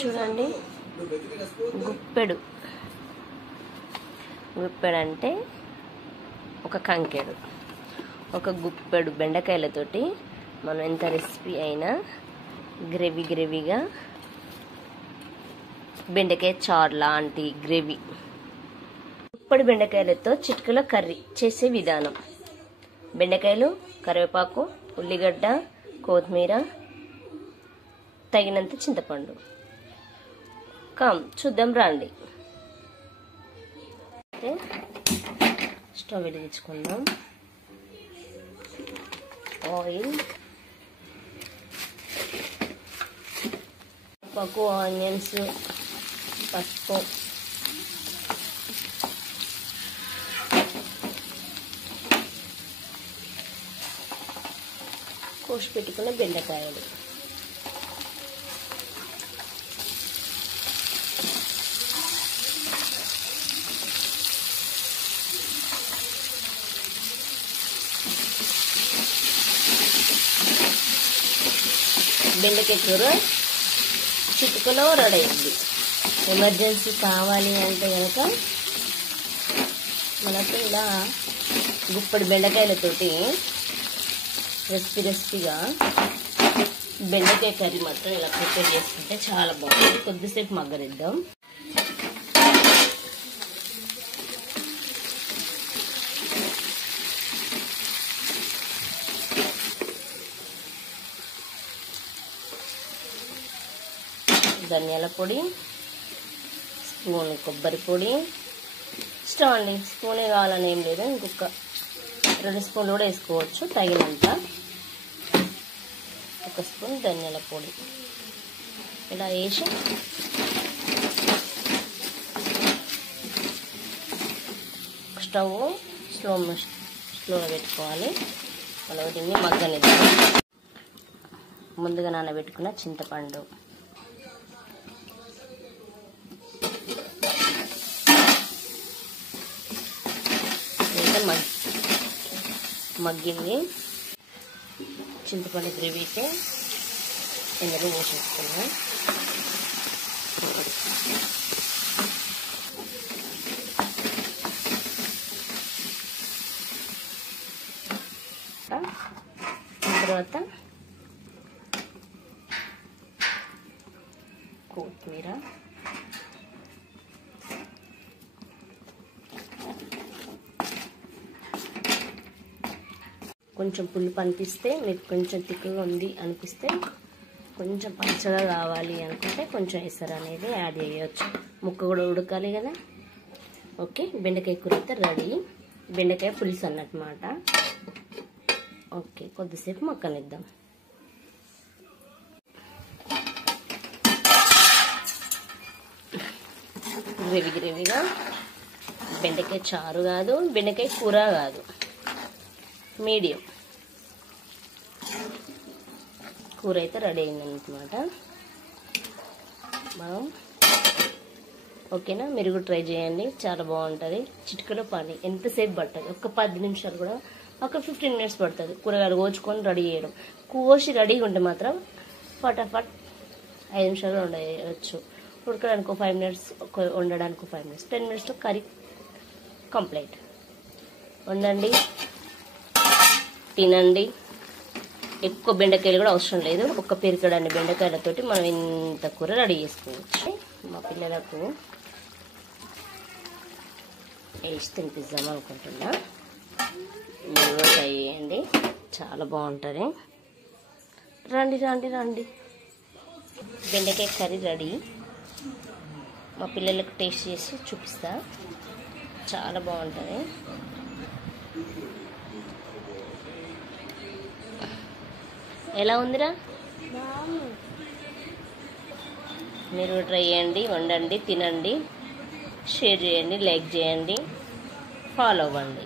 చూడండి, గుప్పెడు అంటే ఒక కంకెడు, ఒక గుప్పెడు బెండకాయలతోటి మనం ఎంత రెసిపీ అయినా గ్రేవీగా బెండకాయ చారు లాంటి గ్రేవీ. గుప్పెడు బెండకాయలతో చిటికెలో కర్రీ చేసే విధానం. బెండకాయలు, కరివేపాకు, ఉల్లిగడ్డ, కొత్తిమీర, తగినంత చింతపండు. చూద్దాం రండి. స్టవ్ వెలిగించుకుందాం. ఆయిల్, పప్పు, ఆనియన్స్, పసుపు, కోసి పెట్టుకున్న బెండకాయలు, బెండకాయ కూర చిటికలో రెడీ అయింది. ఎమర్జెన్సీ కావాలి అంటే కనుక మనకు ఇలా గుప్పడి బెండకాయలతోటి రెసిపీగా బెండకాయ కర్రీ మాత్రం ఇలా ప్రిపేర్ చేసుకుంటే చాలా బాగుంటుంది. కొద్దిసేపు మగ్గనిద్దాం. ధనియాల పొడి, స్పూన్ కొబ్బరి పొడి, ఇష్టం అండి, స్పూనే కావాలని ఏం లేదు, ఇంకొక 2 స్పూన్లు కూడా వేసుకోవచ్చు తగినంత. 1 స్పూన్ ధనియాల పొడి ఇలా వేసి స్టవ్ స్లోలో పెట్టుకోవాలి. మనం దీన్ని మగ్గనిద్దాం. ముందుగా నానబెట్టుకున్న చింతపండు, మగ్గింది. చింతపండు గ్రేవీకి ఇందులో వేసేసుకున్నాం. తర్వాత కొత్తిమీర, కొంచెం పులుపు అనిపిస్తే, మీకు కొంచెం తిక్కుగా ఉంది అనిపిస్తే, కొంచెం పచ్చగా కావాలి అనుకుంటే కొంచెం ఎసరు అనేది యాడ్ చేయవచ్చు. ముక్క కూడా ఉడకాలి కదా. ఓకే, బెండకాయ కూర అయితే రెడీ. బెండకాయ పులుసు అన్నమాట. ఓకే, కొద్దిసేపు మగ్గనిద్దాం. గ్రేవీగా బెండకాయ చారు కాదు, బెండకాయ కూర కాదు, మీడియం కూర అయితే రెడీ అయిందన్నమాట. మనం ఓకేనా, మీరు కూడా ట్రై చేయండి, చాలా బాగుంటుంది. చిటికలో పని ఎంతసేపు పడుతుంది, ఒక 10 నిమిషాలు కూడా, ఒక 15 మినిట్స్ పడుతుంది. కూరగాయలు కోసుకొని రెడీ చేయడం. కోసి రెడీగా ఉంటే మాత్రం ఫటాఫట్ 5 నిమిషాలు వండవచ్చు. ఉడకడానికి 5 మినిట్స్, వండడానికి 5 మినిట్స్, 10 మినిట్స్లో కర్రీ కంప్లీట్. వండండి, తినండి. ఎక్కువ బెండకాయలు కూడా అవసరం లేదు. ఒక పెరికడాన్ని బెండకాయలతోటి మనం ఇంత కూర రెడీ చేసుకోవచ్చు. మా పిల్లలకు వేసి తినిపిద్దాం అనుకుంటున్నా. మీరు కూడా ట్రై చేయండి, చాలా బాగుంటుంది. రండి. బెండకాయ కర్రీ రెడీ. మా పిల్లలకు టేస్ట్ చేసి చూపిస్తా, చాలా బాగుంటుంది. ఎలా ఉందిరా? మీరు ట్రై చేయండి, వండండి, తినండి, షేర్ చేయండి, లైక్ చేయండి, ఫాలో అవ్వండి.